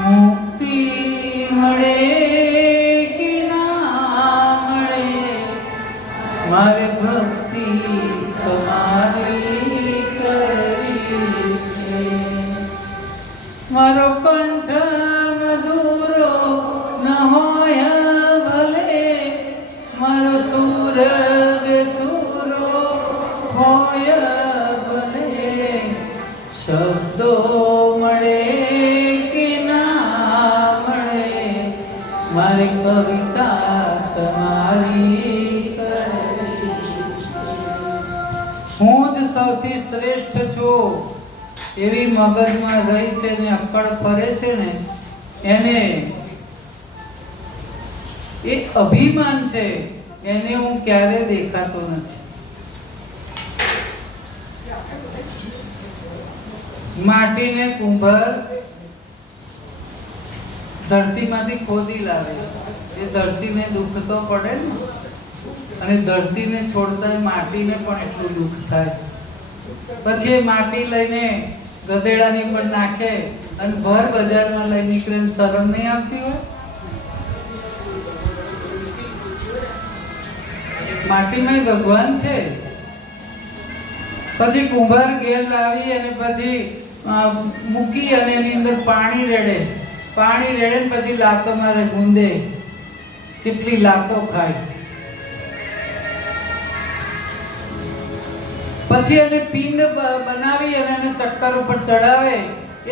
મુક્તિ મળે કે ના મળે, મારે ભક્તિ તમારી કરવી છે. મારો કંઠ મધુરો ન હોય ભલે, મારો સુર બેસુરો હોય ભલે, શબ્દો મળે કે ના મળે, મારી કવિતા તમારી કરવી. હું જ સૌથી શ્રેષ્ઠ છું એવી મગજમાં રહી છે ને અક્કડ ફરે છે ને, એને એ અભિમાન છે, એને હું ક્યારે દેખાતો નથી. માટીને કુંભાર ધરતીમાંથી ખોદી લાવે, એ ધરતીને દુઃખ તો પડે ને, અને ધરતીને છોડતા માટીને પણ એટલું દુઃખ થાય. પછી એ માટી લઈને ગધેડાની પર નાખે અને ભર બજારમાં લઈ નીકળે, શરમ નહીં આવતી હોય? માટીમાં ભગવાન છે. પછી કુંભાર ઘેર લાવી અને પછી મૂકી અને એની અંદર પાણી રેડે, પાણી રેડે ને પછી લાતો મારે ગુંદે, કેટલી લાતો ખાય. પછી એને પિંડ બનાવી અને એને ચક્કર ઉપર ચડાવે,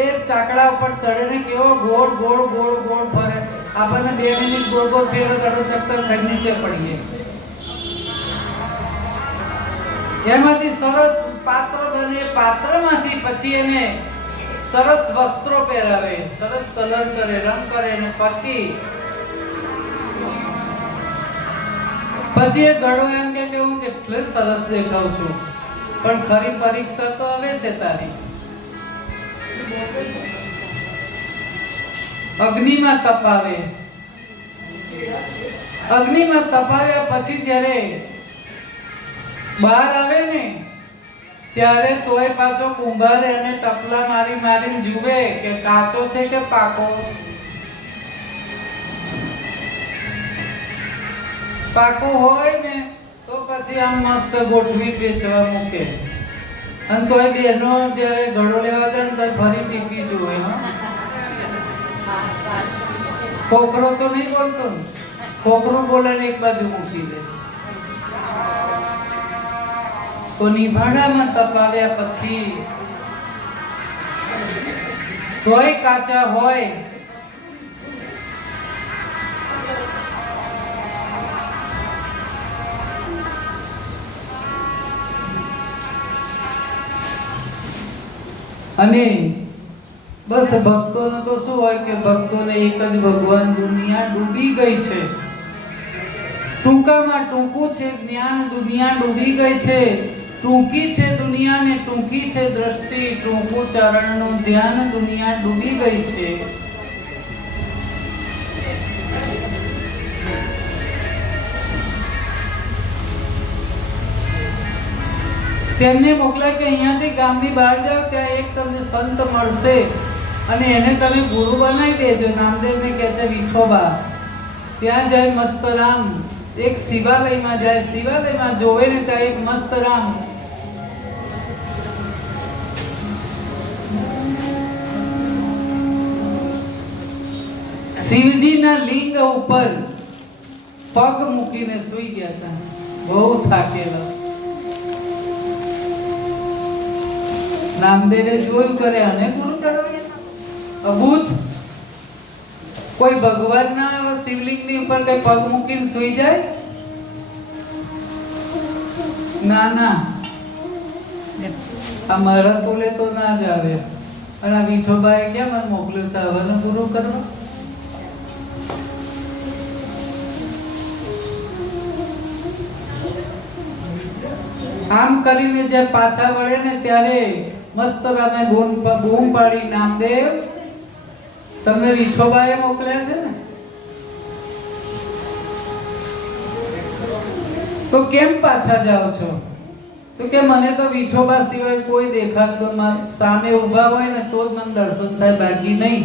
એ ચાકડા ઉપર ચડે ને કેવો ગોળ ગોળ ગોળ ગોળ ફરે. આપણને 2 મિનિટ ગોળ ગોળ ફેરો ચડો ચક્કર ખાઈ નીચે પડીએ. એમાંથી સરસ પાત્ર બને, પાત્રમાંથી પછી એને સરસ વસ્ત્રો પહેરાવે, સરસ કલર કરે, રંગ કરે, અને પછી એ ઘડો એમ કે હું કેટલે સરસ દેખાઉં છું, પણ ખરી પરીક્ષા તો હવે છે તારી. અગ્નિમાં તપાવે, અગ્નિમાં તપાવ્યા પછી જ્યારે બહાર આવે ને ત્યારે તોય પાછો કુંભાર એને ટપલા મારી મારીને જુએ કે કાચો છે કે પાકો. પાકો હોય ને તો પછી આમ મસ્ત ગોઠવી વેચવા મૂકે, અને તોય બેનો જ્યારે ઘડો લેવા જાય ને તો ફરી ટીપી જુએ. ખોખરો તો નહીં બોલતો, ખોખરું બોલે ને એક બાજુ મૂકી દે. તો નિભાડામાં તપાવ્યા પછી તોય કાચા હોય અને બસ ભક્તોનો તો શું હોય કે ભક્તોને એક જ ભગવાન, દુનિયા ડૂબી ગઈ છે. ટૂંકામાં ટૂંકું છે જ્ઞાન, દુનિયા ડૂબી ગઈ છે. ટૂંકી છે દુનિયા ને ટૂંકી છે દ્રષ્ટિ, ટૂંકું ચરણનું ધ્યાન, દુનિયા ડૂબી ગઈ છે. તેમને મોકલાય કે અહીંયાથી ગામની બહાર જાઓ, ત્યાં એક તમને સંત મળશે અને એને તમે ગુરુ બનાવી દેજો. નામદેવને કહે છે વિઠોબા. ત્યાં જાય મસ્તરામ, એક શિવાલયમાં જાય, શિવાલયમાં જોવે ને ત્યાં એક મસ્તરામ શિવજીના લિંગ ઉપર પગ મૂકીને સૂઈ ગયા હતા, બહુ થાકેલા. નામદેવે જોયું કરે અને ગુરુ ચડાવ્યા. અભૂત કોઈ ભગવાનના શિવલિંગની ઉપર કઈ પગ મૂકીને સૂઈ જાય? ના ના, આ મારા તોલે તો ના જ આવે. અને આ વિઠોબાએ કેમ મને મોકલ્યો છે હવનો ગુરુ કરવા? આમ કરીને જે પાછા વળે ને ત્યારે મસ્ત રામે બૂમ પાડી, નામદેવ તમને વિઠોબાએ મોકલ્યા છે ને, તો કેમ પાછા જાઓ છો? તો કે મને તો વિઠોબા સિવાય કોઈ દેખાતો, સામે ઊભા હોય ને તો જ મને દર્શન થાય, બાકી નહીં.